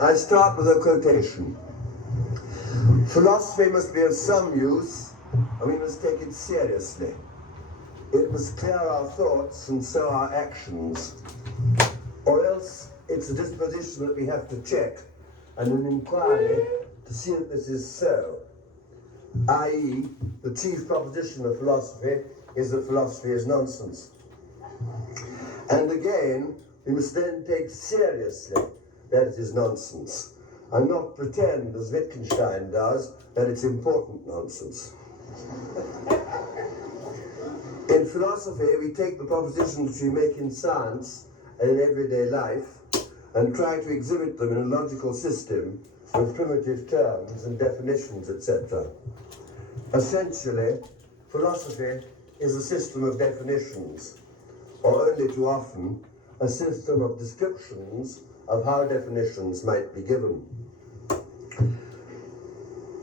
I start with a quotation. Philosophy must be of some use, and we must take it seriously. It must clear our thoughts and so our actions, or else it's a disposition that we have to check and an inquiry to see if this is so, i.e. the chief proposition of philosophy is that philosophy is nonsense. And again, we must then take seriously that it is nonsense, and not pretend, as Wittgenstein does, that it's important nonsense. In philosophy, we take the propositions we make in science and in everyday life and try to exhibit them in a logical system with primitive terms and definitions, etc. Essentially, philosophy is a system of definitions, or only too often, a system of descriptions of how definitions might be given.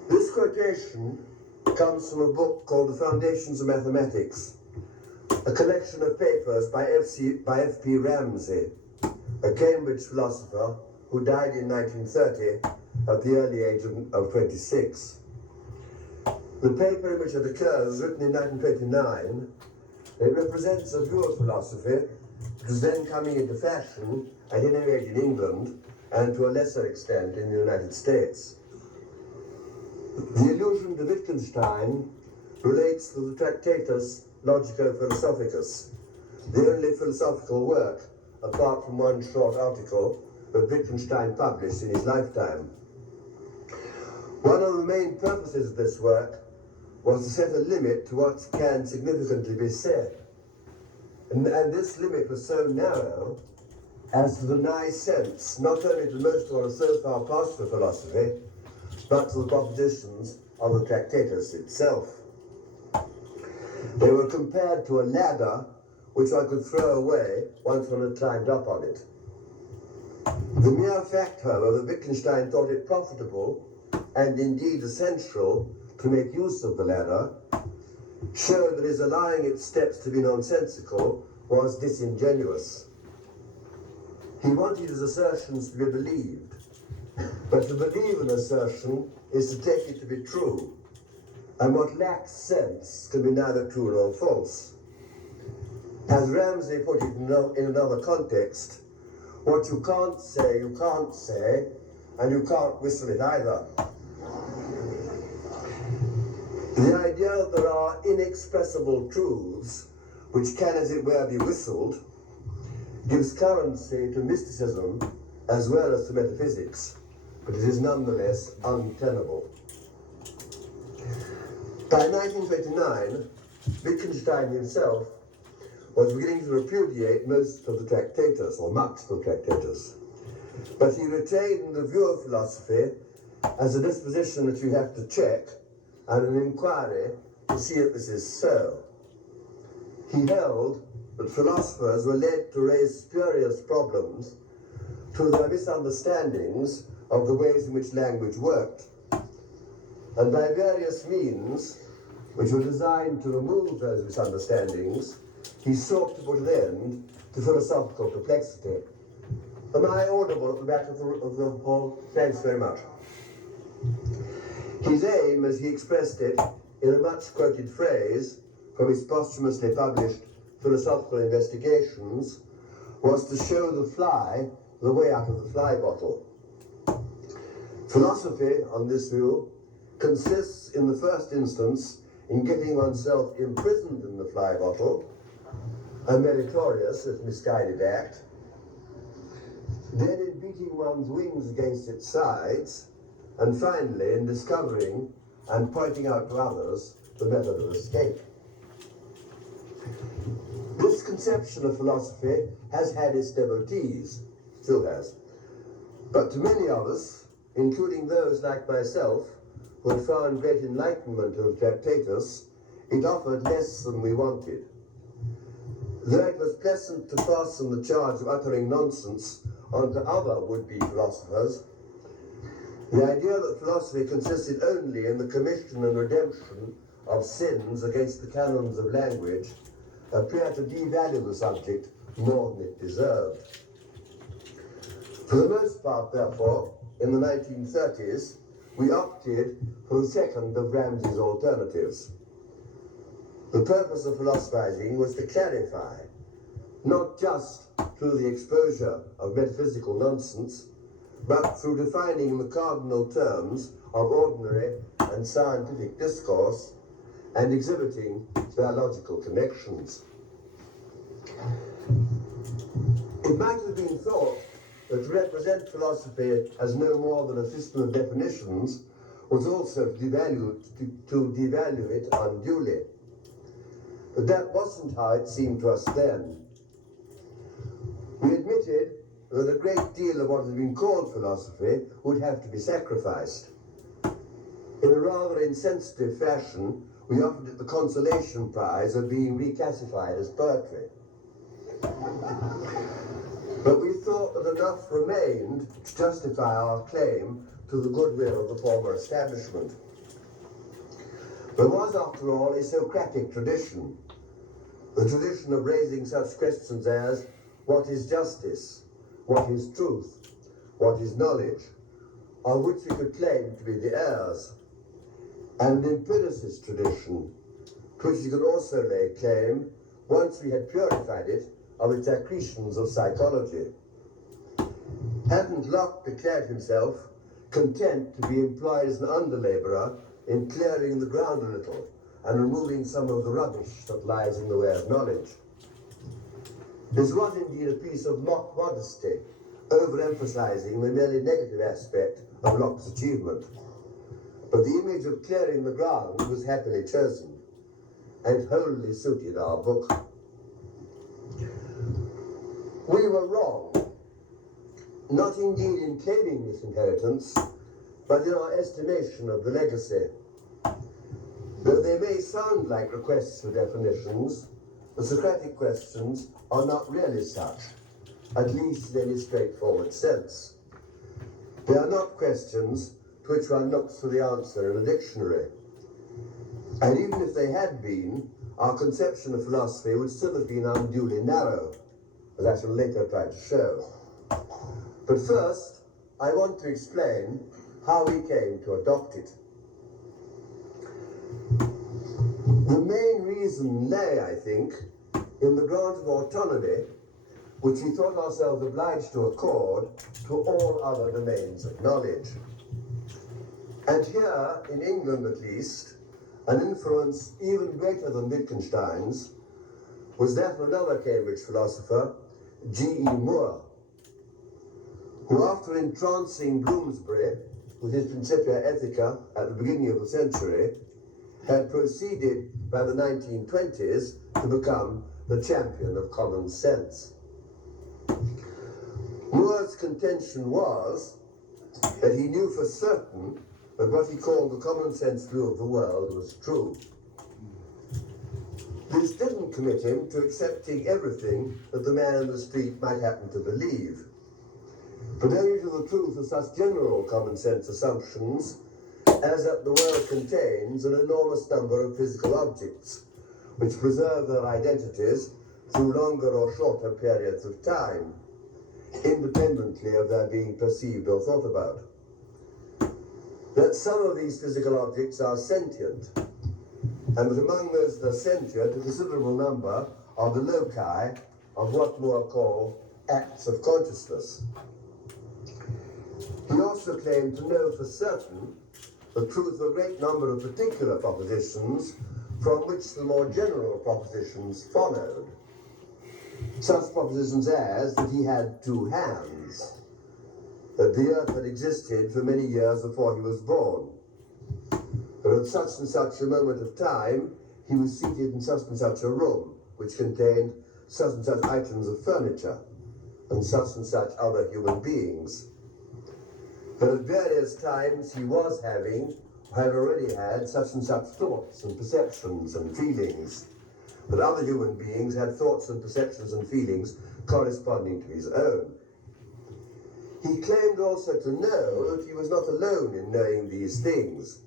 This quotation comes from a book called The Foundations of Mathematics, a collection of papers by F.P. Ramsay, a Cambridge philosopher who died in 1930 at the early age of 26. The paper in which it occurs, written in 1929, it represents a view of philosophy which was then coming into fashion at any rate in England and to a lesser extent in the United States. The allusion to Wittgenstein relates to the Tractatus Logico-Philosophicus, the only philosophical work, apart from one short article, that Wittgenstein published in his lifetime. One of the main purposes of this work was to set a limit to what can significantly be said. And this limit was so narrow as to deny sense, not only to most of what has so far passed for philosophy, but to the propositions of the Tractatus itself. They were compared to a ladder which I could throw away once one had climbed up on it. The mere fact, however, that Wittgenstein thought it profitable and indeed essential to make use of the ladder showed that his allowing its steps to be nonsensical was disingenuous. He wanted his assertions to be believed, but to believe an assertion is to take it to be true, and what lacks sense can be neither true nor false. As Ramsay put it in another context, what you can't say, and you can't whistle it either. The idea that there are inexpressible truths which can, as it were, be whistled, gives currency to mysticism as well as to metaphysics, but it is nonetheless untenable. By 1929, Wittgenstein himself was beginning to repudiate most of the Tractatus, or much of the Tractatus, but he retained the view of philosophy as a disposition that you have to check and an inquiry to see if this is so. He held that philosophers were led to raise spurious problems through their misunderstandings of the ways in which language worked, and by various means which were designed to remove those misunderstandings, he sought to put an end to philosophical perplexity. Am I audible at the back of the hall? Thanks very much. His aim, as he expressed it in a much-quoted phrase from his posthumously published Philosophical Investigations, was to show the fly the way out of the fly bottle. Philosophy, on this view, consists in the first instance in getting oneself imprisoned in the fly bottle, a meritorious if misguided act, then in beating one's wings against its sides, and finally in discovering and pointing out to others the method of escape. This conception of philosophy has had its devotees, still has, but to many of us, including those like myself, who had found great enlightenment in the Tractatus, it offered less than we wanted. Though it was pleasant to fasten the charge of uttering nonsense onto other would-be philosophers, The idea that philosophy consisted only in the commission and redemption of sins against the canons of language appeared to devalue the subject more than it deserved. For the most part, therefore, in the 1930s, we opted for the second of Ramsay's alternatives. The purpose of philosophizing was to clarify, not just through the exposure of metaphysical nonsense, but through defining the cardinal terms of ordinary and scientific discourse and exhibiting their logical connections. It might have been thought that to represent philosophy as no more than a system of definitions was also to devalue it unduly. But that wasn't how it seemed to us then. We admitted that a great deal of what has been called philosophy would have to be sacrificed. In a rather insensitive fashion, we offered it the consolation prize of being reclassified as poetry. But we thought that enough remained to justify our claim to the goodwill of the former establishment. There was, after all, a Socratic tradition, the tradition of raising such questions as, what is justice? What is truth? What is knowledge? Of which we could claim to be the heirs. And an empiricist tradition, to which we could also lay claim, once we had purified it, of its accretions of psychology. Hadn't Locke declared himself content to be employed as an under-labourer in clearing the ground a little and removing some of the rubbish that lies in the way of knowledge? This was indeed a piece of mock modesty, overemphasizing the merely negative aspect of Locke's achievement. But the image of clearing the ground was happily chosen, and wholly suited our book. We were wrong, not indeed in claiming this inheritance, but in our estimation of the legacy. Though they may sound like requests for definitions, the Socratic questions are not really such, at least in any straightforward sense. They are not questions to which one looks for the answer in a dictionary. And even if they had been, our conception of philosophy would still have been unduly narrow, as I shall later try to show. But first, I want to explain how we came to adopt it. The main reason lay, I think, in the grant of autonomy, which we thought ourselves obliged to accord to all other domains of knowledge. And here, in England at least, an influence even greater than Wittgenstein's was that of another Cambridge philosopher, G.E. Moore, who, after entrancing Bloomsbury with his Principia Ethica at the beginning of the century, had proceeded by the 1920s to become the champion of common sense. Moore's contention was that he knew for certain that what he called the common sense view of the world was true. This didn't commit him to accepting everything that the man in the street might happen to believe, but only to the truth of such general common sense assumptions as that the world contains an enormous number of physical objects which preserve their identities through longer or shorter periods of time, independently of their being perceived or thought about. That some of these physical objects are sentient, and that among those that are sentient, a considerable number are the loci of what Moore called acts of consciousness. He also claimed to know for certain the truth of a great number of particular propositions from which the more general propositions followed. Such propositions as that he had two hands, that the earth had existed for many years before he was born, that at such and such a moment of time he was seated in such and such a room which contained such and such items of furniture and such other human beings, that at various times he was having, or had already had, such and such thoughts and perceptions and feelings, that other human beings had thoughts and perceptions and feelings corresponding to his own. He claimed also to know that he was not alone in knowing these things.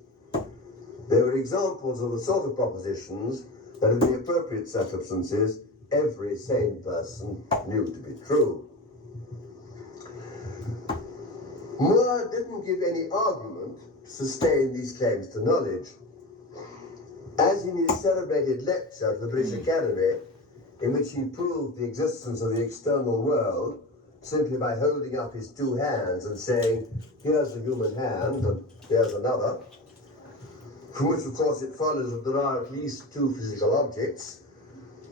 There were examples of the sort of propositions that in the appropriate circumstances every sane person knew to be true. Moore didn't give any argument to sustain these claims to knowledge. As in his celebrated lecture to the British Academy, in which he proved the existence of the external world simply by holding up his two hands and saying, here's a human hand and here's another, from which of course it follows that there are at least two physical objects,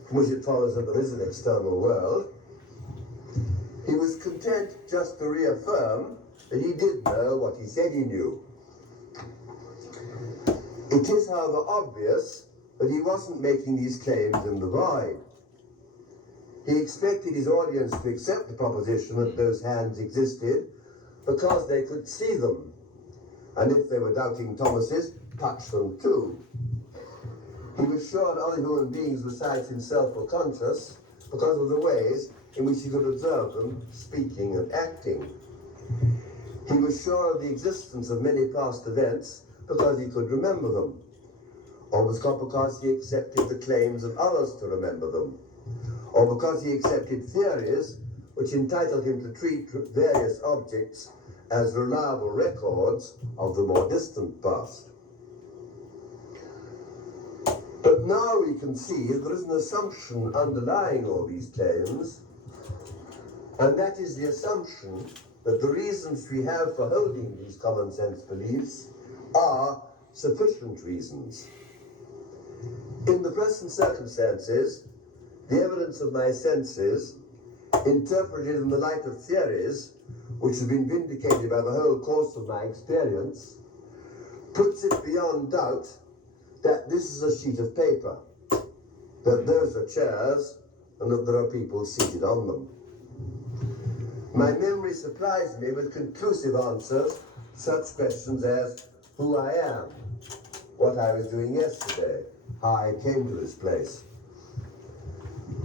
from which it follows that there is an external world, he was content just to reaffirm that he did know what he said he knew. It is, however, obvious that he wasn't making these claims in the void. He expected his audience to accept the proposition that those hands existed because they could see them, and if they were doubting Thomases, touch them too. He was sure that other human beings besides himself were conscious because of the ways in which he could observe them speaking and acting. He was sure of the existence of many past events because he could remember them, or because he accepted the claims of others to remember them, or because he accepted theories which entitled him to treat various objects as reliable records of the more distant past. But now we can see there is an assumption underlying all these claims, and that is the assumption that the reasons we have for holding these common sense beliefs are sufficient reasons. In the present circumstances, the evidence of my senses, interpreted in the light of theories which have been vindicated by the whole course of my experience, puts it beyond doubt that this is a sheet of paper, that those are chairs, and that there are people seated on them. My memory supplies me with conclusive answers to such questions as who I am, what I was doing yesterday, how I came to this place.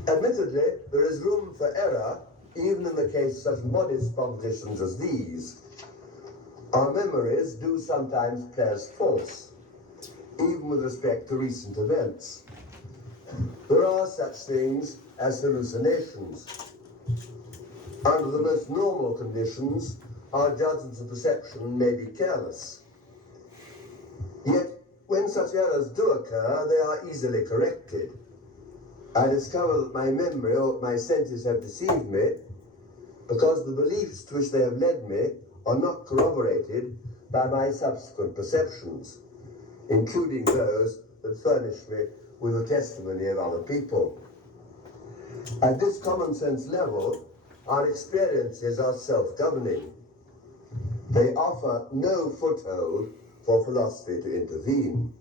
Admittedly, there is room for error even in the case of such modest propositions as these. Our memories do sometimes play us false, even with respect to recent events. There are such things as hallucinations. Under the most normal conditions, our judgments of perception may be careless. Yet, when such errors do occur, they are easily corrected. I discover that my memory or my senses have deceived me because the beliefs to which they have led me are not corroborated by my subsequent perceptions, including those that furnish me with the testimony of other people. At this common sense level, our experiences are self-governing. They offer no foothold for philosophy to intervene.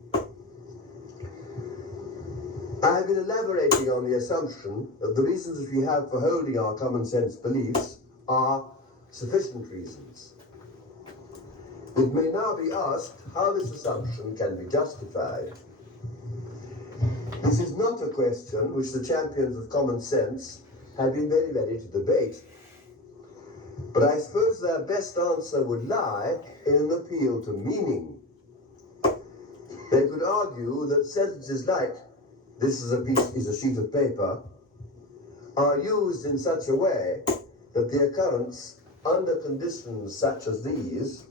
I have been elaborating on the assumption that the reasons that we have for holding our common sense beliefs are sufficient reasons. It may now be asked how this assumption can be justified. This is not a question which the champions of common sense have been very ready to debate. But I suppose their best answer would lie in an appeal to meaning. They could argue that sentences like, this is a sheet of paper, are used in such a way that the occurrence, under conditions such as these,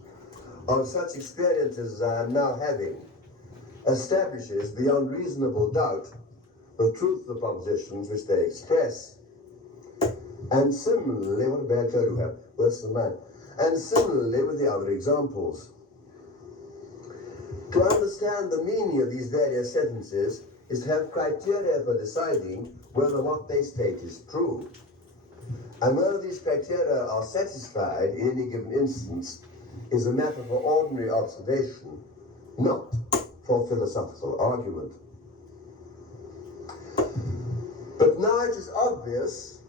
of such experiences as I am now having, establishes beyond reasonable doubt the truth of the propositions which they express. And similarly, what a bad code you have, worse than mine. And similarly with the other examples. To understand the meaning of these various sentences is to have criteria for deciding whether what they state is true. And whether these criteria are satisfied in any given instance is a matter for ordinary observation, not for philosophical argument. But now it is obvious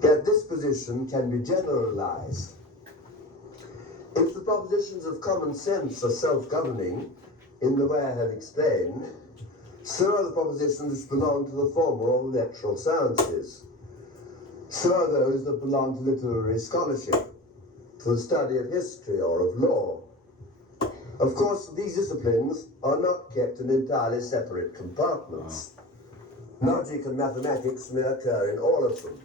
that this position can be generalized. If the propositions of common sense are self-governing in the way I have explained, so are the propositions which belong to the former or the natural sciences. So are those that belong to literary scholarship, to the study of history or of law. Of course, these disciplines are not kept in entirely separate compartments. Logic and mathematics may occur in all of them.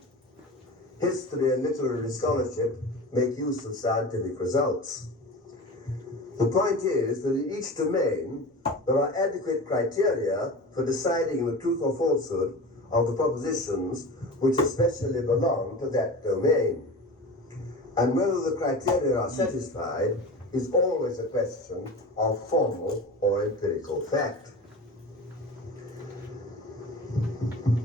History and literary scholarship make use of scientific results. The point is that in each domain, there are adequate criteria for deciding the truth or falsehood of the propositions which especially belong to that domain. And whether the criteria are satisfied is always a question of formal or empirical fact.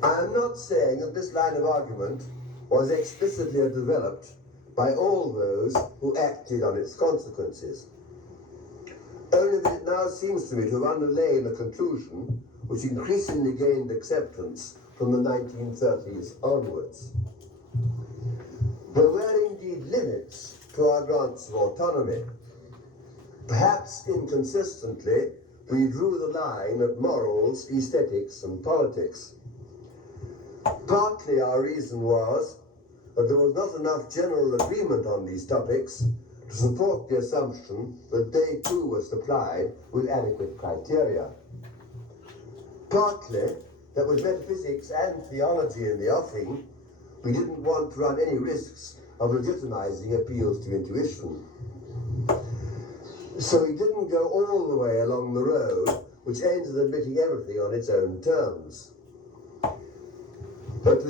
I am not saying that this line of argument was explicitly developed by all those who acted on its consequences, only that it now seems to me to have underlain a conclusion which increasingly gained acceptance from the 1930s onwards. There were indeed limits to our grants of autonomy. Perhaps inconsistently, we drew the line at morals, aesthetics, and politics. Partly our reason was that there was not enough general agreement on these topics to support the assumption that they too were supplied with adequate criteria. Partly, that with metaphysics and theology in the offing, we didn't want to run any risks of legitimizing appeals to intuition. So we didn't go all the way along the road which aims at admitting everything on its own terms. But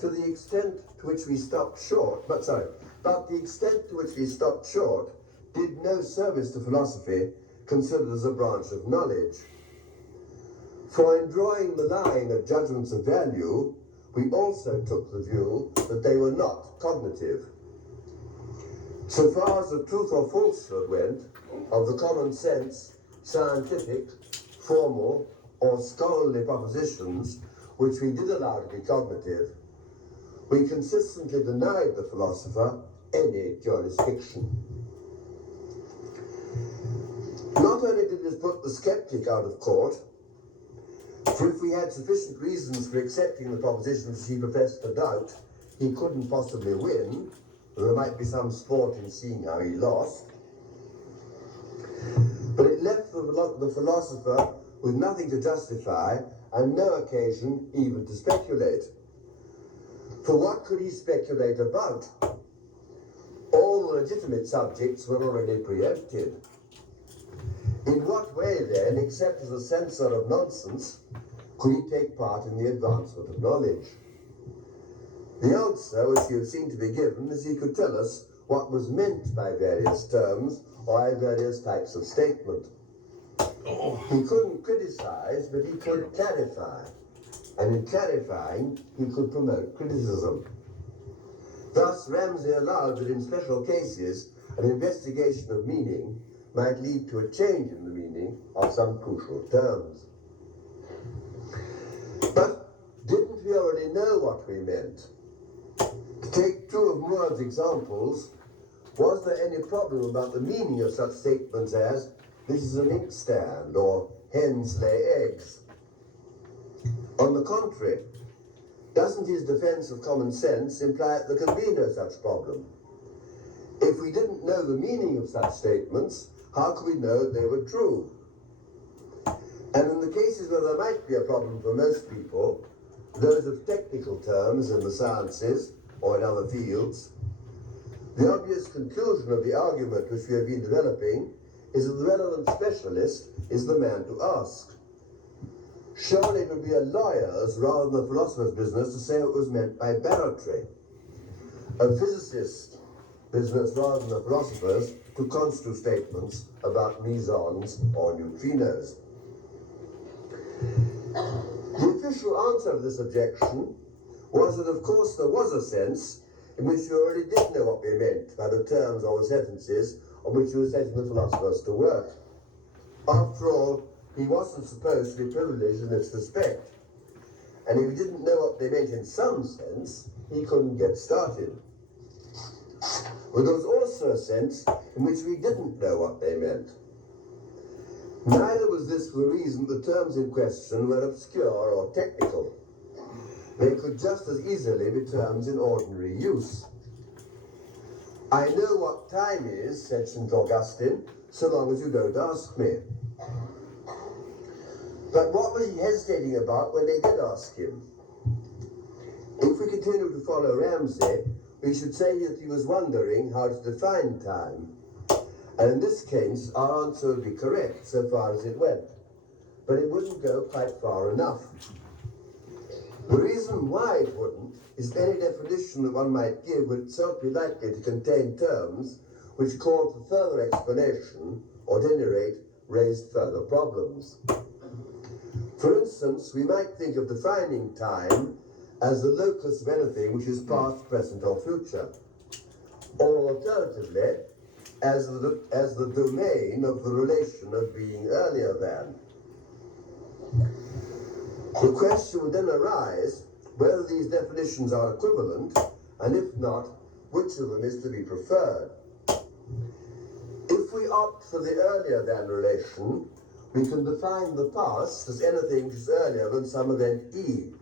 to the extent to which we stopped short, the extent to which we stopped short did no service to philosophy considered as a branch of knowledge. For in drawing the line at judgments of value, we also took the view that they were not cognitive. So far as the truth or falsehood went of the common sense, scientific, formal, or scholarly propositions which we did allow to be cognitive, we consistently denied the philosopher any jurisdiction. Not only did this put the skeptic out of court, for if we had sufficient reasons for accepting the propositions he professed to doubt, he couldn't possibly win, and there might be some sport in seeing how he lost. But it left the philosopher with nothing to justify and no occasion even to speculate. For what could he speculate about? All the legitimate subjects were already preempted. In what way then, except as a censor of nonsense, could he take part in the advancement of knowledge? The answer, which you have seen to be given, is he could tell us what was meant by various terms or by various types of statement. He couldn't criticize, but he could clarify. And in clarifying, he could promote criticism. Thus, Ramsay allowed that in special cases, an investigation of meaning might lead to a change in the meaning of some crucial terms. But didn't we already know what we meant? To take two of Moore's examples, was there any problem about the meaning of such statements as, "This is an inkstand," or "Hens lay eggs"? On the contrary, doesn't his defense of common sense imply that there can be no such problem? If we didn't know the meaning of such statements, how could we know they were true? And in the cases where there might be a problem for most people, those of technical terms in the sciences or in other fields, the obvious conclusion of the argument which we have been developing is that the relevant specialist is the man to ask. Surely it would be a lawyer's rather than a philosopher's business to say what was meant by barotry, a physicist's business rather than a philosopher's to construe statements about mesons or neutrinos. The official answer to this objection was that of course there was a sense in which we already did know what we meant by the terms or the sentences on which we were setting the philosophers to work. After all, he wasn't supposed to be privileged in this respect, and if he didn't know what they meant in some sense, he couldn't get started. But there was also a sense in which we didn't know what they meant. Neither was this for the reason the terms in question were obscure or technical. They could just as easily be terms in ordinary use. I know what time is, said St. Augustine, so long as you don't ask me. But what was he hesitating about when they did ask him? If we continue to follow Ramsay, we should say that he was wondering how to define time. And in this case, our answer would be correct so far as it went. But it wouldn't go quite far enough. The reason why it wouldn't is that any definition that one might give would itself be likely to contain terms which call for further explanation, or at any rate, raised further problems. For instance, we might think of defining time as the locus of anything which is past, present, or future, or alternatively, as the domain of the relation of being earlier than. The question would then arise whether these definitions are equivalent, and if not, which of them is to be preferred. If we opt for the earlier than relation, we can define the past as anything which is earlier than some event E,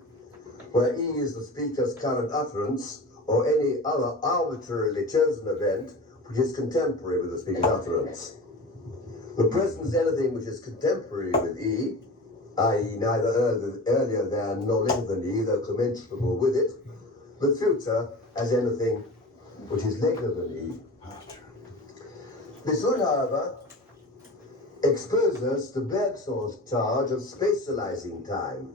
where E is the speaker's current utterance, or any other arbitrarily chosen event which is contemporary with the speaker's utterance. The present is anything which is contemporary with E, i.e. neither earlier than nor later than E, though commensurable with it. The future as anything which is later than E. This would, however, expose us to Bergson's charge of spatializing time,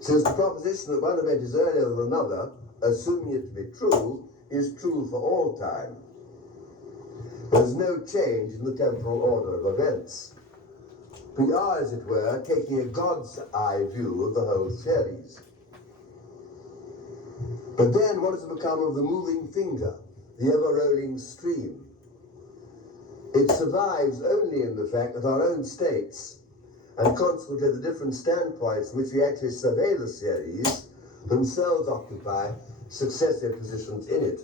since the proposition that one event is earlier than another, assuming it to be true, is true for all time. There's no change in the temporal order of events. We are, as it were, taking a God's eye view of the whole series. But then what has become of the moving finger, the ever-rolling stream? It survives only in the fact that our own states, and consequently the different standpoints in which we actually survey the series, themselves occupy successive positions in it.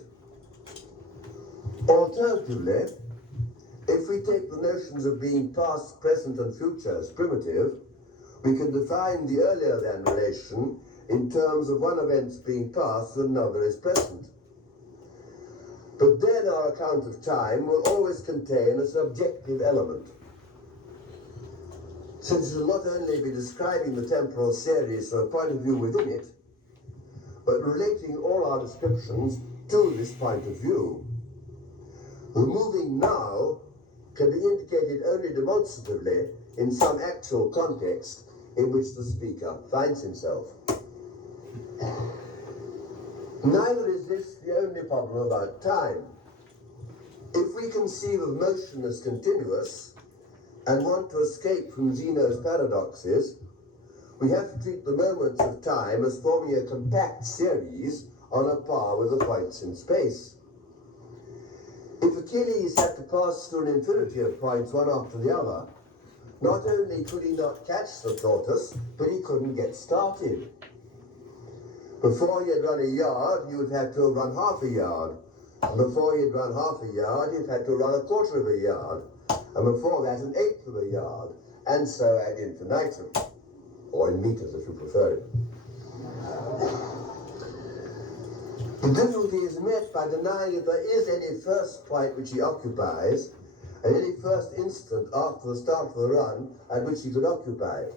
Alternatively, if we take the notions of being past, present, and future as primitive, we can define the earlier than relation in terms of one event's being past and another is present. But then our account of time will always contain a subjective element, since it will not only be describing the temporal series from a point of view within it, but relating all our descriptions to this point of view. The moving now can be indicated only demonstratively in some actual context in which the speaker finds himself. Neither is this the only problem about time. If we conceive of motion as continuous and want to escape from Zeno's paradoxes, we have to treat the moments of time as forming a compact series on a par with the points in space. If Achilles had to pass through an infinity of points one after the other, not only could he not catch the tortoise, but he couldn't get started. Before he had run a yard, he would have to have run half a yard. And before he had run half a yard, he'd had to run a quarter of a yard. And before that, an eighth of a yard. And so ad infinitum. Or in meters, if you prefer it. The difficulty is met by denying that there is any first point which he occupies, and any first instant after the start of the run at which he could occupy it.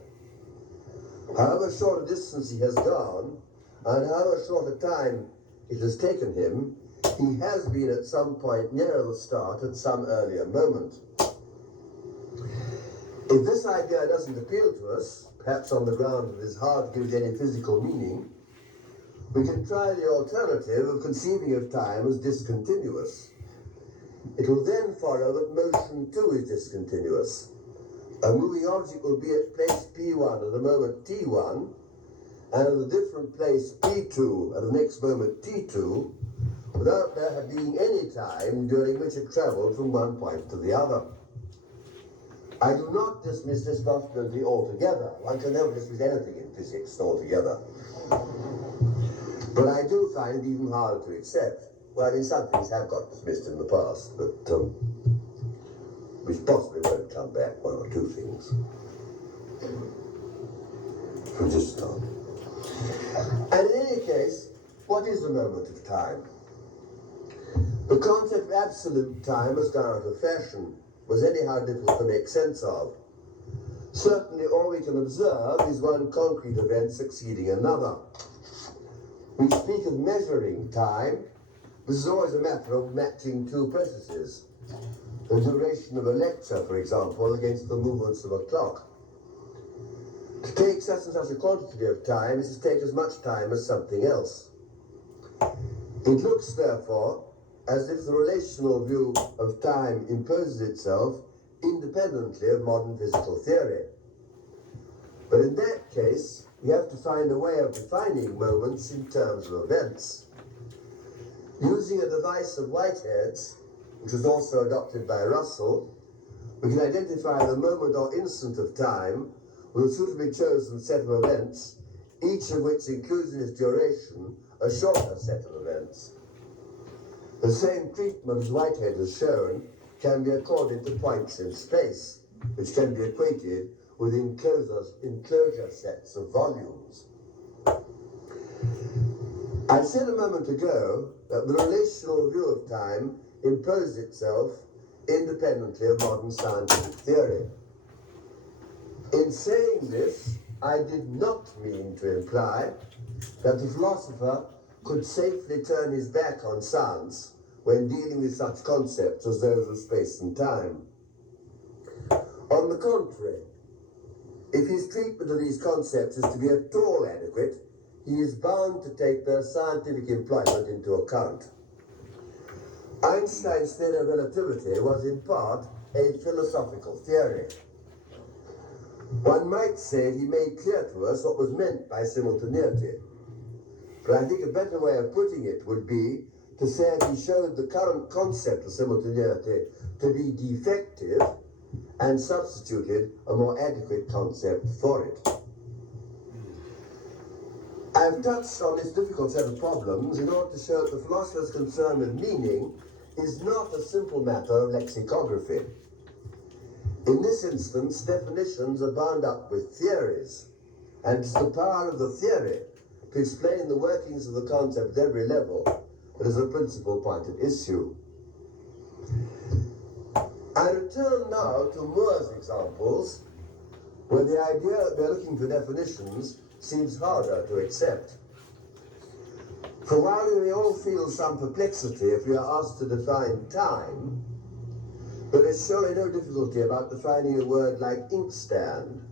However short a distance he has gone, and however short a time it has taken him, he has been at some point nearer the start at some earlier moment. If this idea doesn't appeal to us, perhaps on the ground that it is hard to give it any physical meaning, we can try the alternative of conceiving of time as discontinuous. It will then follow that motion too is discontinuous. A moving object will be at place P1 at a moment T1, and at a different place P2 at the next moment T2, without there being any time during which it travelled from one point to the other. I do not dismiss this possibility altogether. One can never dismiss anything in physics altogether. But I do find it even harder to accept. Well, I mean, some things have got dismissed in the past, but which possibly won't come back, one or two things. From this time. And in any case, what is a moment of time? The concept of absolute time has gone out of fashion, was anyhow difficult to make sense of. Certainly all we can observe is one concrete event succeeding another. We speak of measuring time. This is always a matter of matching two processes. The duration of a lecture, for example, against the movements of a clock. To take such and such a quantity of time is to take as much time as something else. It looks, therefore, as if the relational view of time imposes itself independently of modern physical theory. But in that case, we have to find a way of defining moments in terms of events. Using a device of Whitehead's, which was also adopted by Russell, we can identify the moment or instant of time with a suitably chosen set of events, each of which includes in its duration a shorter set of events. The same treatment as Whitehead has shown can be accorded to points in space, which can be equated with enclosure sets of volumes. I said a moment ago that the relational view of time imposes itself independently of modern scientific theory. In saying this, I did not mean to imply that the philosopher could safely turn his back on science when dealing with such concepts as those of space and time. On the contrary, if his treatment of these concepts is to be at all adequate, he is bound to take their scientific employment into account. Einstein's theory of relativity was in part a philosophical theory. One might say he made clear to us what was meant by simultaneity. But I think a better way of putting it would be to say that he showed the current concept of simultaneity to be defective and substituted a more adequate concept for it. I have touched on this difficult set of problems in order to show that the philosopher's concern with meaning is not a simple matter of lexicography. In this instance, definitions are bound up with theories, and it's the power of the theory to explain the workings of the concept at every level that is the principal point at issue. I return now to Moore's examples, where the idea that we're looking for definitions seems harder to accept. For while we may all feel some perplexity if we are asked to define time, there is surely no difficulty about defining a word like inkstand,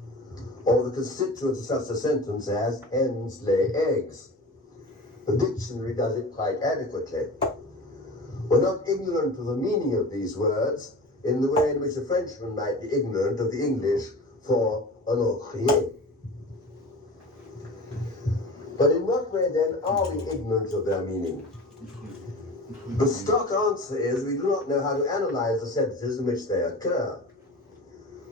or the constituents of such a sentence as hens lay eggs. The dictionary does it quite adequately. We're not ignorant of the meaning of these words in the way in which a Frenchman might be ignorant of the English for an oche. But in what way then are we ignorant of their meaning? The stock answer is we do not know how to analyze the sentences in which they occur.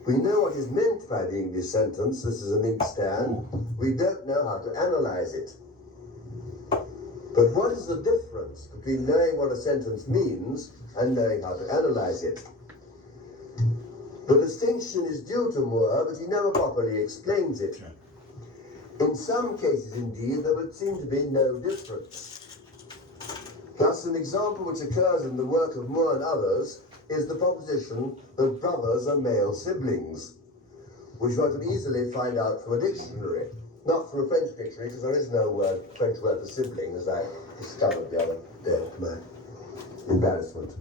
We know what is meant by the English sentence, this is an inkstand. We don't know how to analyze it. But what is the difference between knowing what a sentence means and knowing how to analyze it? The distinction is due to Moore, but he never properly explains it. In some cases, indeed, there would seem to be no difference. Thus, an example which occurs in the work of Moore and others is the proposition that brothers are male siblings, which one can easily find out from a dictionary, not from a French dictionary, because there is no French word for sibling, as I discovered the other day to my embarrassment.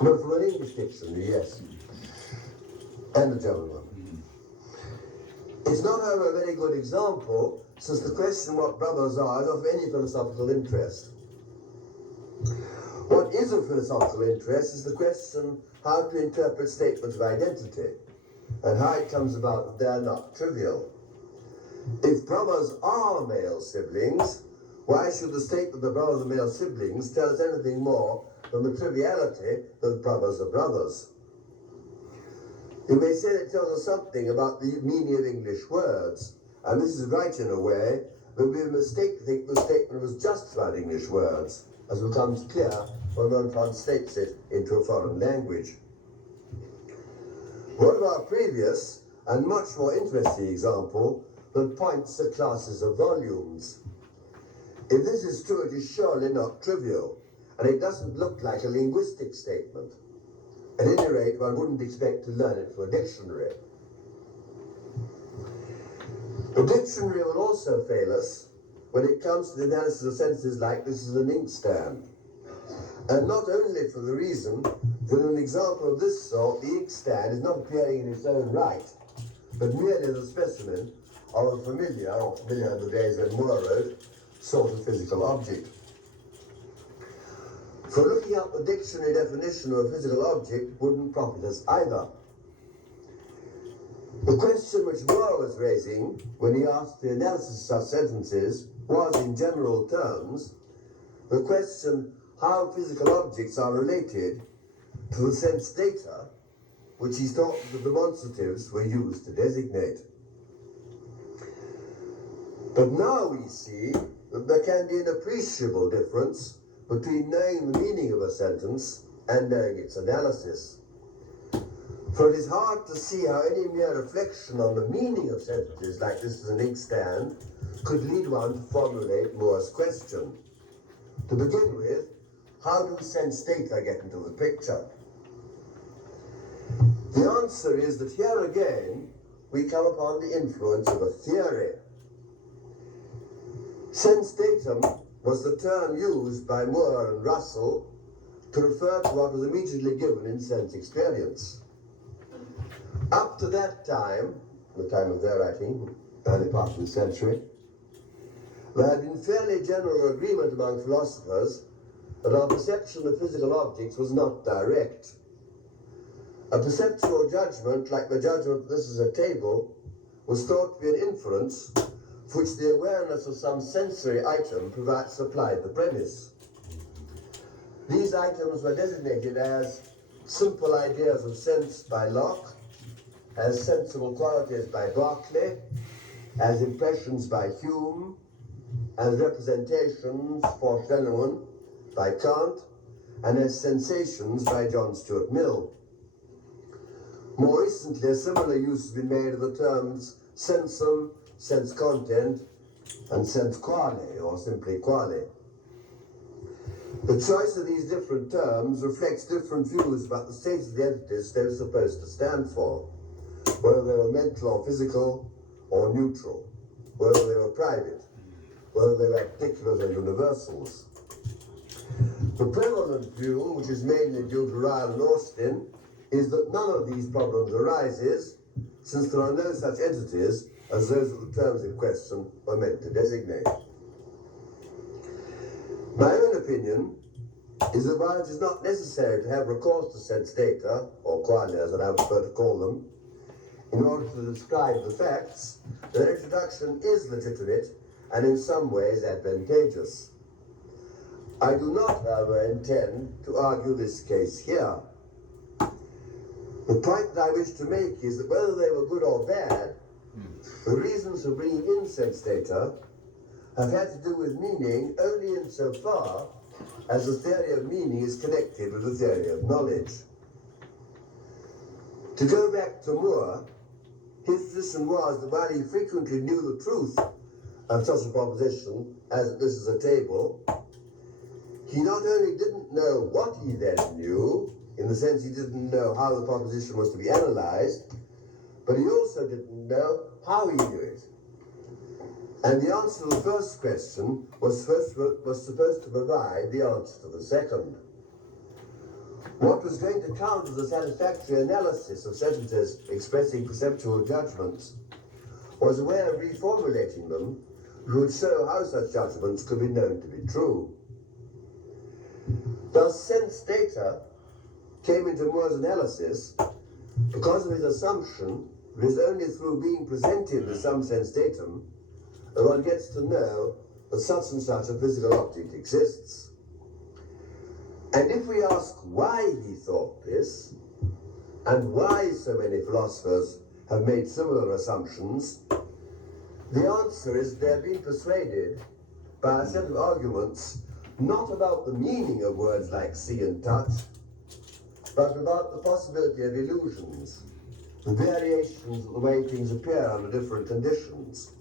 But from an English dictionary, yes, and a German one. It's not, however, a very good example, since the question what brothers are is of any philosophical interest. What is of philosophical interest is the question how to interpret statements of identity, and how it comes about that they are not trivial. If brothers are male siblings, why should the statement that brothers are male siblings tell us anything more than the triviality that brothers are brothers? You may say it tells us something about the meaning of English words, and this is right in a way, but it would be a mistake to think the statement was just about English words, as becomes clear when one translates it into a foreign language. One of our previous and much more interesting example that points are classes of volumes. If this is true, it is surely not trivial, and it doesn't look like a linguistic statement. At any rate, one wouldn't expect to learn it from a dictionary. The dictionary will also fail us when it comes to the analysis of sentences like "this is an inkstand." And not only for the reason that in an example of this sort, the inkstand is not appearing in its own right, but merely as a specimen of a familiar, or familiar in the days when Moore wrote, sort of physical object. For looking up the dictionary definition of a physical object wouldn't profit us either. The question which Moore was raising when he asked the analysis of such sentences was, in general terms, the question how physical objects are related to the sense data which he thought the demonstratives were used to designate. But now we see that there can be an appreciable difference between knowing the meaning of a sentence and knowing its analysis. For it is hard to see how any mere reflection on the meaning of sentences like "this is an inkstand" could lead one to formulate Moore's question. To begin with, how do sense data get into the picture? The answer is that here again we come upon the influence of a theory. Sense datum was the term used by Moore and Russell to refer to what was immediately given in sense experience. Up to that time, the time of their writing, early part of the century, there had been fairly general agreement among philosophers that our perception of physical objects was not direct. A perceptual judgment, like the judgment that this is a table, was thought to be an inference for which the awareness of some sensory item supplied the premise. These items were designated as simple ideas of sense by Locke, as sensible qualities by Berkeley, as impressions by Hume, as representations for Schellemann by Kant, and as sensations by John Stuart Mill. More recently, a similar use has been made of the terms sensum, sense content, and sense quale, or simply quale. The choice of these different terms reflects different views about the state of the entities they were supposed to stand for, whether they were mental or physical or neutral, whether they were private, whether they were particulars or universals. The prevalent view, which is mainly due to Ryle and Austin, is that none of these problems arises, since there are no such entities as those that the terms in question were meant to designate. My own opinion is that while it is not necessary to have recourse to sense data, or qualia as I would prefer to call them, in order to describe the facts, their introduction is legitimate and in some ways advantageous. I do not, however, intend to argue this case here. The point that I wish to make is that whether they were good or bad, the reasons for bringing in sense data have had to do with meaning only insofar as the theory of meaning is connected with the theory of knowledge. To go back to Moore, his position was that while he frequently knew the truth of such a proposition as that this is a table, he not only didn't know what he then knew, in the sense he didn't know how the proposition was to be analyzed, but he also didn't know how he knew it. And the answer to the first question was supposed to provide the answer to the second. What was going to count as a satisfactory analysis of sentences expressing perceptual judgments was a way of reformulating them which would show how such judgments could be known to be true. Thus, sense data came into Moore's analysis because of his assumption that it is only through being presented with some sense datum that one gets to know that such and such a physical object exists. And if we ask why he thought this, and why so many philosophers have made similar assumptions, the answer is they have been persuaded by a set of arguments not about the meaning of words like see and touch, but about the possibility of illusions, the variations of the way things appear under different conditions,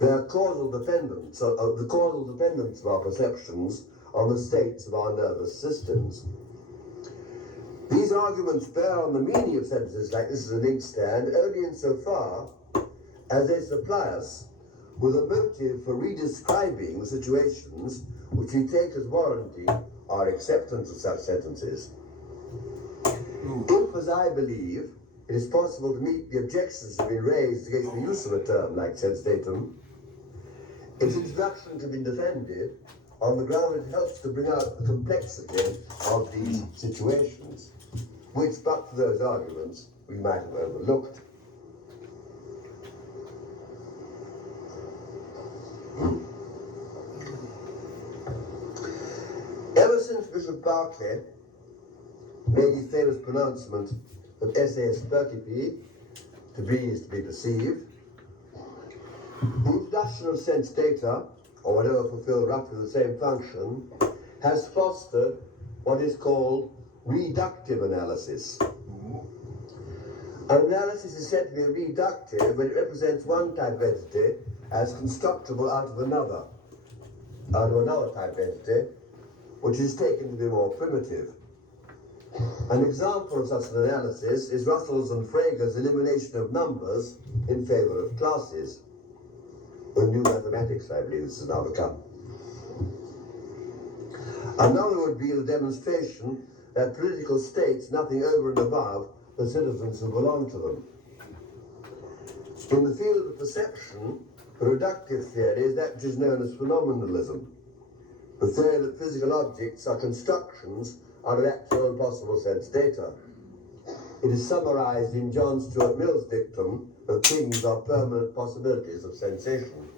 their causal dependence, the causal dependence of our perceptions on the states of our nervous systems. These arguments bear on the meaning of sentences like "this is an inkstand" only insofar as they supply us with a motive for redescribing the situations which we take as warranting our acceptance of such sentences. If, as I believe, it is possible to meet the objections that have been raised against the use of a term like sense datum, its introduction can be defended on the ground it helps to bring out the complexity of these situations, which, but for those arguments, we might have overlooked. Ever since Bishop Berkeley made his famous pronouncement that esse percipi, to be is to be perceived, the introduction of sense data, or whatever fulfill roughly the same function, has fostered what is called reductive analysis. An analysis is said to be reductive when it represents one type of entity as constructible out of another type of entity, which is taken to be more primitive. An example of such an analysis is Russell's and Frege's elimination of numbers in favor of classes. In new mathematics, I believe this has now become. Another would be the demonstration that political states nothing over and above the citizens who belong to them. In the field of perception, the reductive theory is that which is known as phenomenalism, the theory that physical objects are constructions out of actual and possible sense data. It is summarized in John Stuart Mill's dictum that things are permanent possibilities of sensation.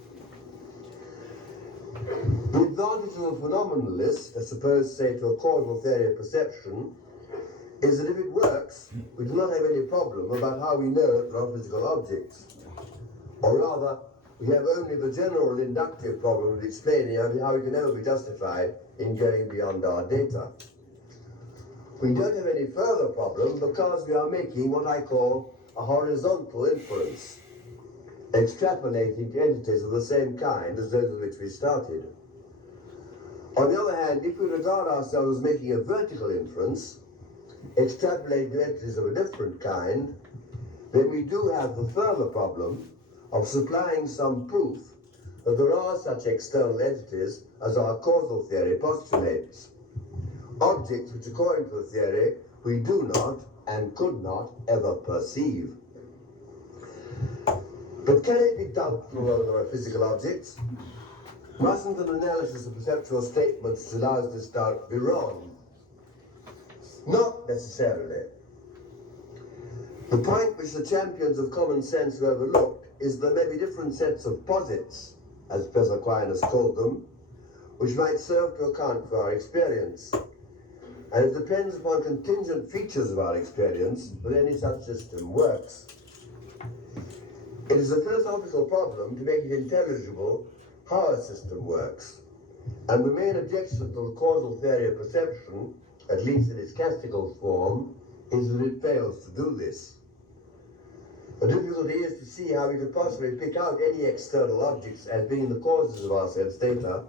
The advantage of a phenomenalist, as opposed, say, to a causal theory of perception, is that if it works, we do not have any problem about how we know that there are physical objects. Or rather, we have only the general inductive problem of explaining how we can ever be justified in going beyond our data. We don't have any further problem because we are making what I call a horizontal inference, extrapolating to entities of the same kind as those with which we started. On the other hand, if we regard ourselves as making a vertical inference, extrapolating to entities of a different kind, then we do have the further problem of supplying some proof that there are such external entities as our causal theory postulates. Objects which, according to the theory, we do not and could not ever perceive. But can it be doubtful whether there are physical objects? Mustn't an analysis of perceptual statements which allows this doubt be wrong? Not necessarily. The point which the champions of common sense have overlooked is there may be different sets of posits, as Professor Aquinas called them, which might serve to account for our experience. And it depends upon contingent features of our experience that any such system works. It is a philosophical problem to make it intelligible how a system works. And the main objection to the causal theory of perception, at least in its classical form, is that it fails to do this. The difficulty is to see how we could possibly pick out any external objects as being the causes of our sense data,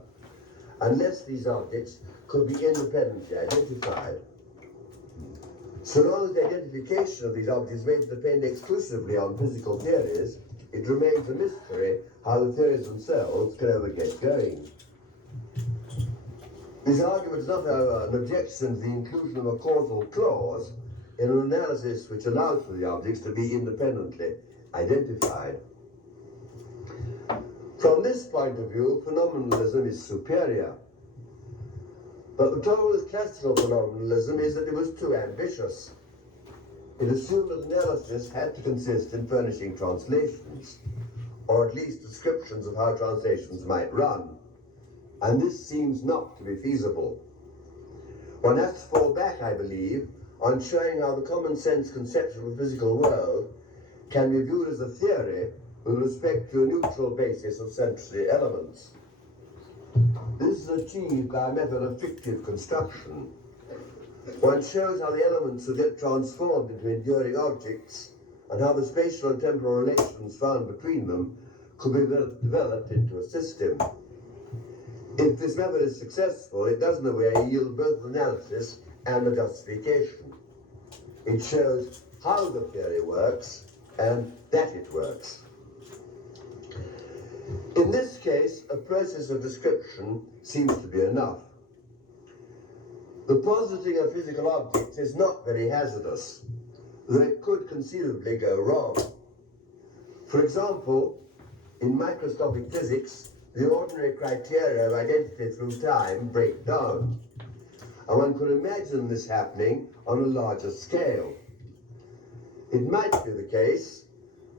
unless these objects could be independently identified. So long as the identification of these objects may depend exclusively on physical theories, it remains a mystery how the theories themselves can ever get going. This argument is not, however, an objection to the inclusion of a causal clause in an analysis which allows for the objects to be independently identified. From this point of view, phenomenalism is superior. But the trouble with classical phenomenalism is that it was too ambitious. It assumed that analysis had to consist in furnishing translations, or at least descriptions of how translations might run. And this seems not to be feasible. One has to fall back, I believe, on showing how the common sense conception of the physical world can be viewed as a theory with respect to a neutral basis of sensory elements. This is achieved by a method of fictive construction. One shows how the elements are get transformed into enduring objects and how the spatial and temporal relations found between them could be developed into a system. If this method is successful, it does in a way yield both analysis and the justification. It shows how the theory works and that it works. In this case, a process of description seems to be enough. The positing of physical objects is not very hazardous, though it could conceivably go wrong. For example, in microscopic physics, the ordinary criteria of identity through time break down, and one could imagine this happening on a larger scale. It might be the case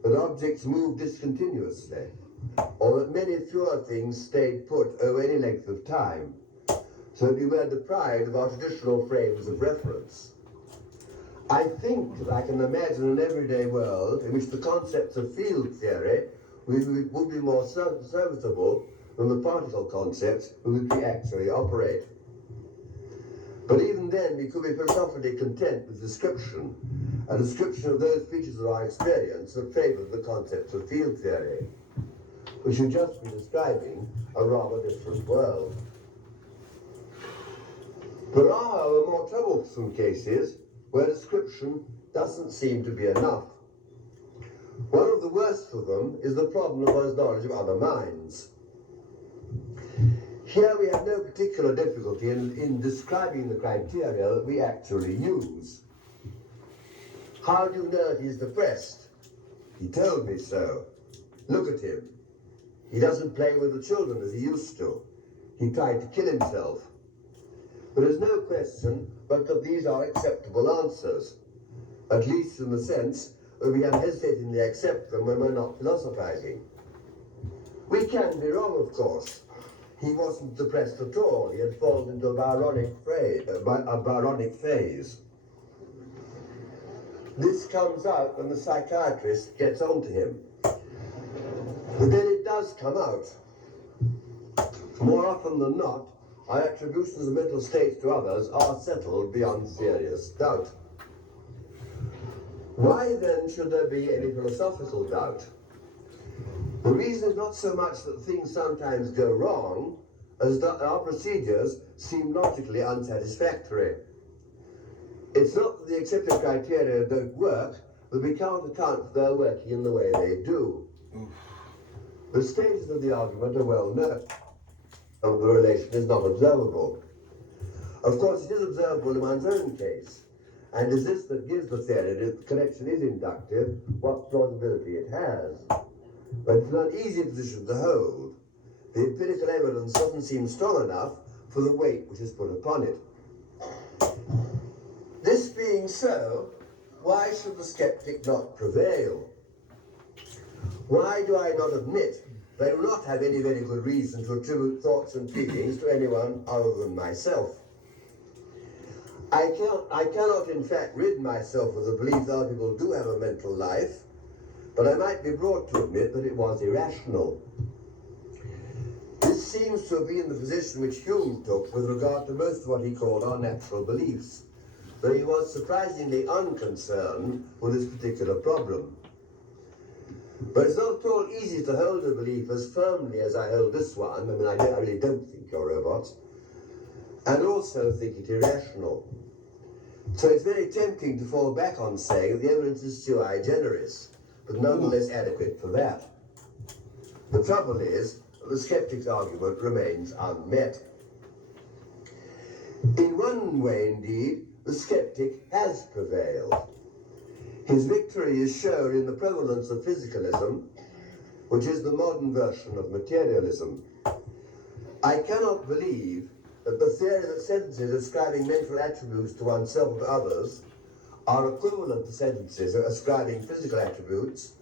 that objects move discontinuously, or that many fewer things stayed put over any length of time, so that we were deprived of our traditional frames of reference. I think that I can imagine an everyday world in which the concepts of field theory would be more serviceable than the particle concepts with which we actually operate. But even then, we could be philosophically content with description, a description of those features of our experience that favor the concepts of field theory. We should just be describing a rather different world. There are, however, more troublesome cases where description doesn't seem to be enough. One of the worst of them is the problem of one's knowledge of other minds. Here we have no particular difficulty in describing the criteria that we actually use. How do you know he's depressed? He told me so. Look at him. He doesn't play with the children as he used to. He tried to kill himself. There is no question but that these are acceptable answers, at least in the sense that we unhesitatingly accept them when we're not philosophizing. We can be wrong, of course. He wasn't depressed at all. He had fallen into a Byronic phase. This comes out when the psychiatrist gets onto him. But then it does come out. More often than not, our attributions of mental states to others are settled beyond serious doubt. Why then should there be any philosophical doubt? The reason is not so much that things sometimes go wrong as that our procedures seem logically unsatisfactory. It's not that the accepted criteria don't work, but we can't account for their working in the way they do. The stages of the argument are well known, and the relation is not observable. Of course, it is observable in one's own case, and it is this that gives the theory that the connection is inductive what plausibility it has. But it's an uneasy position to hold. The empirical evidence doesn't seem strong enough for the weight which is put upon it. This being so, why should the skeptic not prevail? Why do I not admit that I do not have any very good reason to attribute thoughts and feelings to anyone other than myself? I cannot in fact rid myself of the belief that other people do have a mental life, but I might be brought to admit that it was irrational. This seems to have been the position which Hume took with regard to most of what he called our natural beliefs, though he was surprisingly unconcerned with this particular problem. But it's not at all easy to hold a belief as firmly as I hold this one. I mean, I really don't think you're robots, and also think it irrational. So it's very tempting to fall back on saying that the evidence is sui generis, but nonetheless adequate for that. The trouble is that the skeptic's argument remains unmet. In one way, indeed, the skeptic has prevailed. His victory is shown in the prevalence of physicalism, which is the modern version of materialism. I cannot believe that the theory that sentences ascribing mental attributes to oneself or to others are equivalent to sentences ascribing physical attributes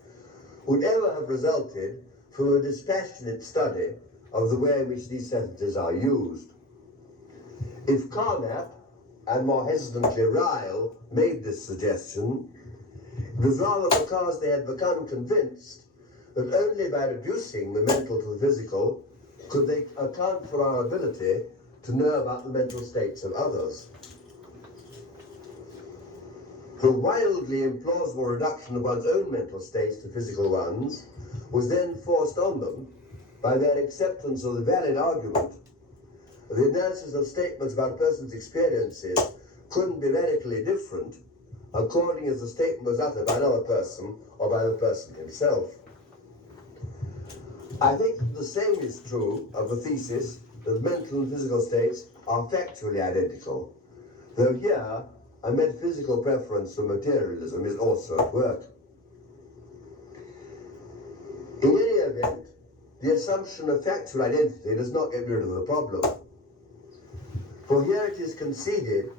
would ever have resulted from a dispassionate study of the way in which these sentences are used. If Carnap, and more hesitantly Ryle, made this suggestion, it was rather because they had become convinced that only by reducing the mental to the physical could they account for our ability to know about the mental states of others. The wildly implausible reduction of one's own mental states to physical ones was then forced on them by their acceptance of the valid argument that the analysis of statements about a person's experiences couldn't be radically different according as the statement was uttered by another person or by the person himself. I think the same is true of the thesis that mental and physical states are factually identical, though here a metaphysical preference for materialism is also at work. In any event, the assumption of factual identity does not get rid of the problem. For here it is conceded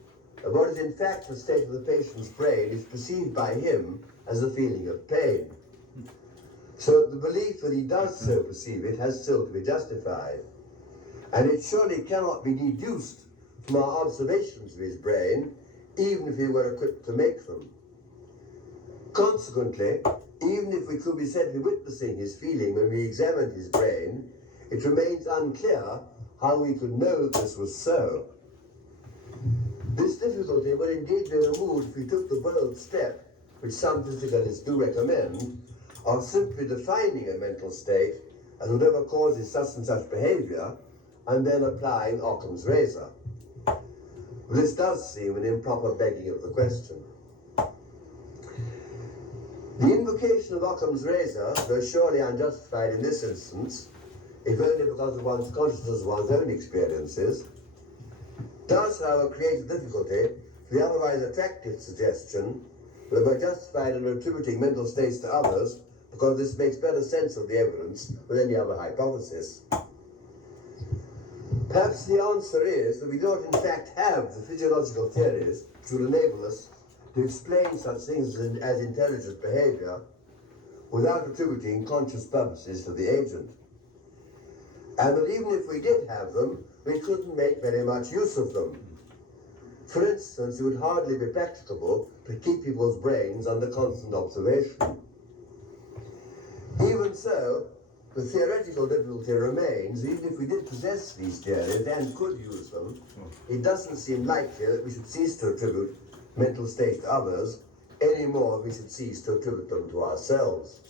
that what is in fact the state of the patient's brain is perceived by him as a feeling of pain. So the belief that he does so perceive it has still to be justified. And it surely cannot be deduced from our observations of his brain, even if he were equipped to make them. Consequently, even if we could be said to be witnessing his feeling when we examined his brain, it remains unclear how we could know that this was so. This difficulty would indeed be removed if we took the bold step, which some physicalists do recommend, of simply defining a mental state as whatever causes such and such behavior, and then applying Occam's razor. This does seem an improper begging of the question. The invocation of Occam's razor, though surely unjustified in this instance, if only because of one's consciousness of one's own experiences, does, however, create a difficulty for the otherwise attractive suggestion that we're justified in attributing mental states to others because this makes better sense of the evidence than any other hypothesis. Perhaps the answer is that we don't in fact have the physiological theories which would enable us to explain such things as intelligent behavior without attributing conscious purposes to the agent. And that even if we did have them, we couldn't make very much use of them. For instance, it would hardly be practicable to keep people's brains under constant observation. Even so, the theoretical difficulty remains, even if we did possess these theories and could use them, it doesn't seem likely that we should cease to attribute mental states to others any more than we should cease to attribute them to ourselves.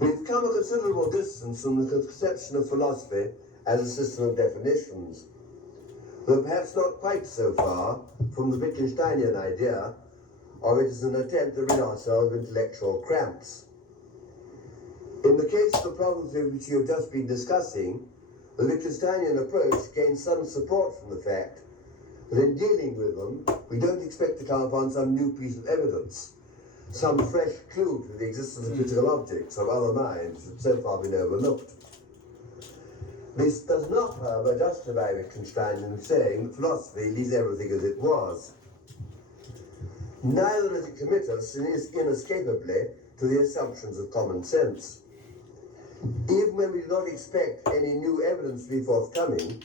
We've come a considerable distance from the conception of philosophy as a system of definitions, though perhaps not quite so far from the Wittgensteinian idea of it as an attempt to rid ourselves of intellectual cramps. In the case of the problems which you have just been discussing, the Wittgensteinian approach gains some support from the fact that in dealing with them, we don't expect to come upon some new piece of evidence, some fresh clue to the existence of physical objects of other minds that so far been overlooked. This does not, however, justify Wittgenstein in saying that philosophy leaves everything as it was. Neither does it commit us inescapably to the assumptions of common sense. Even when we do not expect any new evidence to be forthcoming,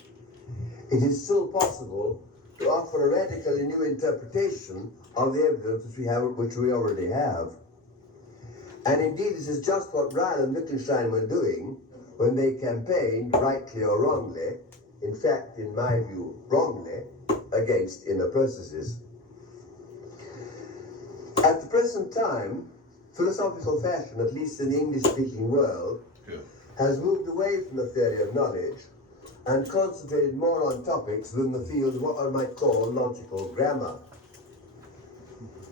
it is still possible to offer a radically new interpretation of the evidence which we already have. And indeed, this is just what Ryle and Wittgenstein were doing when they campaigned, rightly or wrongly, in fact, in my view, wrongly, against inner processes. At the present time, philosophical fashion, at least in the English-speaking world, has moved away from the theory of knowledge and concentrated more on topics within the field of what one might call logical grammar.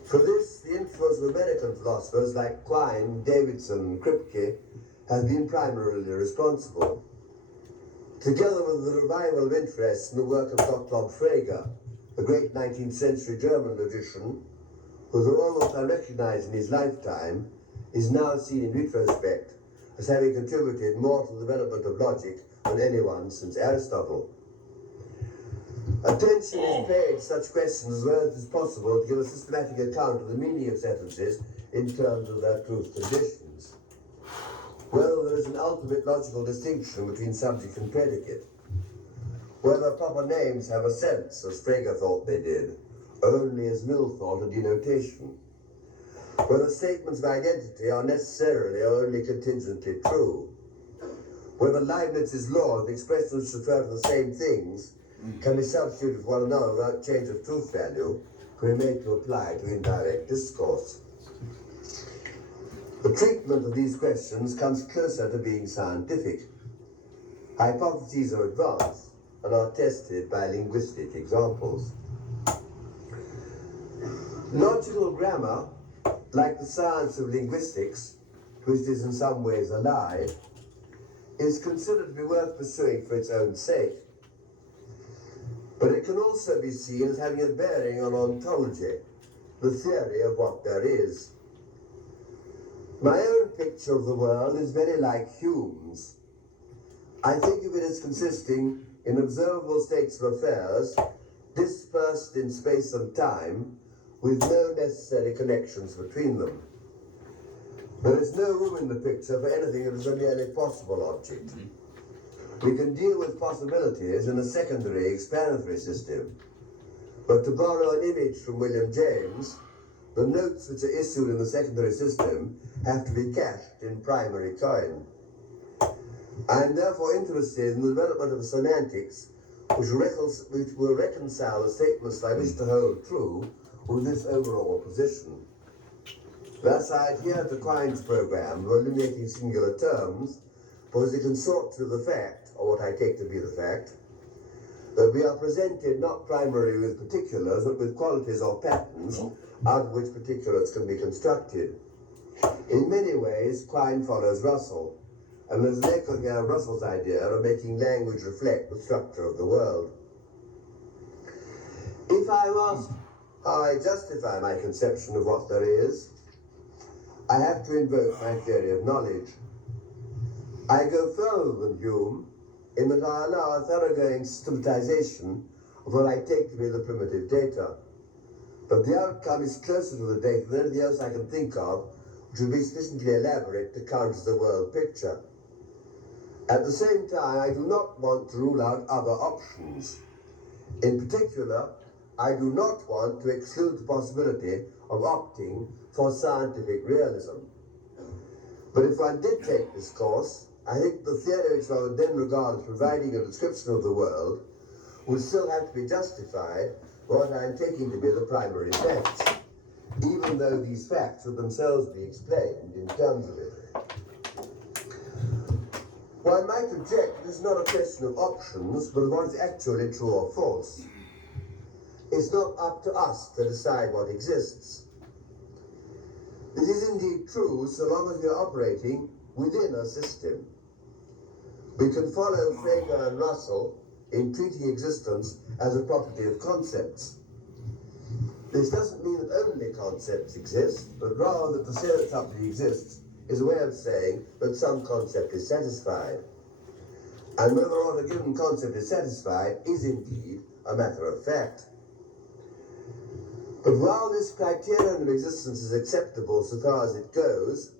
For this, the influence of American philosophers like Quine, Davidson, and Kripke has been primarily responsible, together with the revival of interest in the work of Gottlob Frege, the great 19th century German logician, who, though almost unrecognized in his lifetime, is now seen in retrospect as having contributed more to the development of logic than anyone since Aristotle. Attention is paid to such questions as well as it is possible to give a systematic account of the meaning of sentences in terms of their truth conditions. Whether there is an ultimate logical distinction between subject and predicate, whether proper names have a sense, as Frege thought they did, only as Mill thought a denotation, whether statements of identity are necessarily or only contingently true, whether Leibniz's laws, the expressions which refer to the same things, can be substituted for one another without change of truth value, we're made to apply to indirect discourse. The treatment of these questions comes closer to being scientific. Hypotheses are advanced and are tested by linguistic examples. Logical grammar, like the science of linguistics, which is in some ways allied, is considered to be worth pursuing for its own sake. But it can also be seen as having a bearing on ontology, the theory of what there is. My own picture of the world is very like Hume's. I think of it as consisting in observable states of affairs, dispersed in space and time, with no necessary connections between them. There is no room in the picture for anything that is a merely possible object. We can deal with possibilities in a secondary explanatory system. But to borrow an image from William James, the notes which are issued in the secondary system have to be cashed in primary coin. I am therefore interested in the development of semantics which will reconcile the statements I wish to hold true with this overall position. Thus I adhere to Quine's program of eliminating singular terms, because it can sort through the fact, or what I take to be the fact, that we are presented not primarily with particulars, but with qualities or patterns, out of which particulars can be constructed. In many ways, Quine follows Russell, and there's an echo here of Russell's idea of making language reflect the structure of the world. If I am asked how I justify my conception of what there is, I have to invoke my theory of knowledge. I go further than Hume in that I allow a thoroughgoing systematization of what I take to be the primitive data. But the outcome is closer to the data than anything else I can think of, which would be sufficiently elaborate to count as the world picture. At the same time, I do not want to rule out other options. In particular, I do not want to exclude the possibility of opting for scientific realism. But if one did take this course, I think the theory which I would then regard as providing a description of the world would still have to be justified by what I am taking to be the primary facts, even though these facts would themselves be explained in terms of it. One might object this is not a question of options, but of what is actually true or false. It's not up to us to decide what exists. It is indeed true so long as we are operating within a system. We can follow Frege and Russell in treating existence as a property of concepts. This doesn't mean that only concepts exist, but rather that to say that something exists is a way of saying that some concept is satisfied. And whether or not a given concept is satisfied is indeed a matter of fact. But while this criterion of existence is acceptable so far as it goes,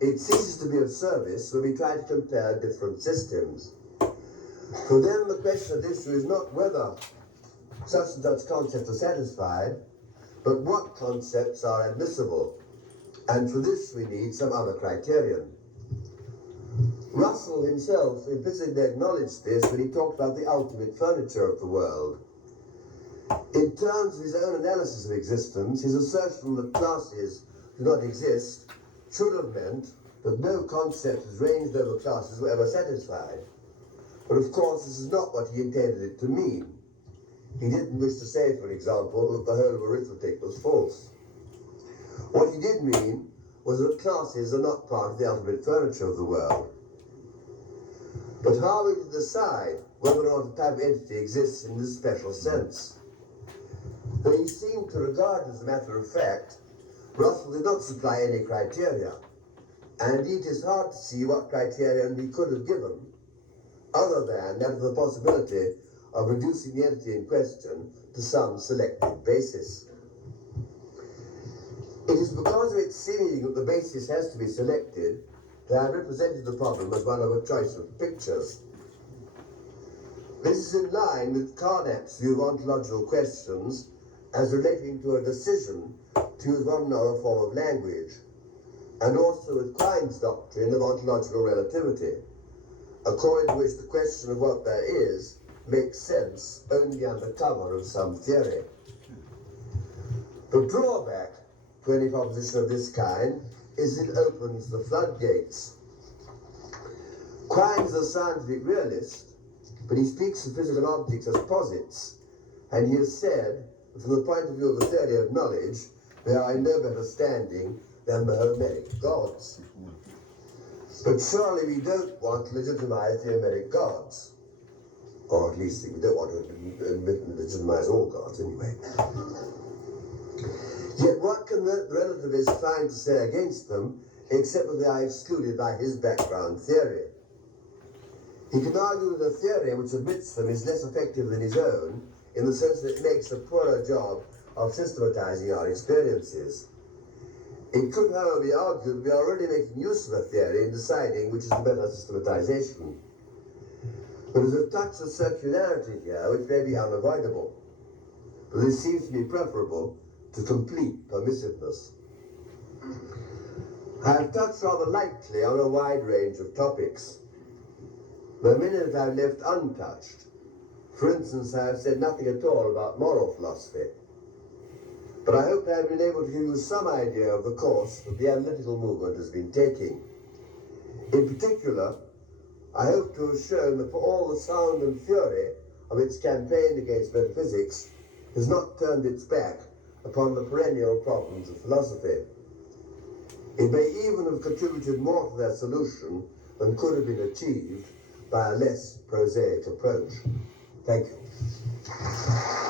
it ceases to be of service when we try to compare different systems. For then the question at issue is not whether such and such concepts are satisfied, but what concepts are admissible. And for this we need some other criterion. Russell himself implicitly acknowledged this when he talked about the ultimate furniture of the world. In terms of his own analysis of existence, his assertion that classes do not exist should have meant that no concept as ranged over classes were ever satisfied. But of course this is not what he intended it to mean. He didn't wish to say, for example, that the whole of arithmetic was false. What he did mean was that classes are not part of the ultimate furniture of the world. But how are we to decide whether or not a type of entity exists in this special sense? Though he seemed to regard it as a matter of fact, Russell did not supply any criteria, and indeed it is hard to see what criterion he could have given, other than that of the possibility of reducing the entity in question to some selected basis. It is because of its seeming that the basis has to be selected that I have represented the problem as one of a choice of pictures. This is in line with Carnap's view of ontological questions as relating to a decision to use one or another form of language, and also with Quine's doctrine of ontological relativity, according to which the question of what there is makes sense only under cover of some theory. The drawback to any proposition of this kind is it opens the floodgates. Quine is a scientific realist, but he speaks of physical objects as posits, and he has said that from the point of view of the theory of knowledge, they are in no better standing than the Homeric gods. But surely we don't want to legitimize the Homeric gods. Or at least we don't want to legitimize all gods anyway. Yet what can the relativist find to say against them, except that they are excluded by his background theory? He can argue that a theory which admits them is less effective than his own, in the sense that it makes a poorer job of systematizing our experiences. It could, however, be argued we are already making use of a theory in deciding which is the better systematization. But there's a touch of circularity here which may be unavoidable, but this seems to be preferable to complete permissiveness. I have touched rather lightly on a wide range of topics. There are many that I have left untouched. For instance, I have said nothing at all about moral philosophy. But I hope I have been able to give you some idea of the course that the analytical movement has been taking. In particular, I hope to have shown that for all the sound and fury of its campaign against metaphysics, has not turned its back upon the perennial problems of philosophy. It may even have contributed more to their solution than could have been achieved by a less prosaic approach. Thank you.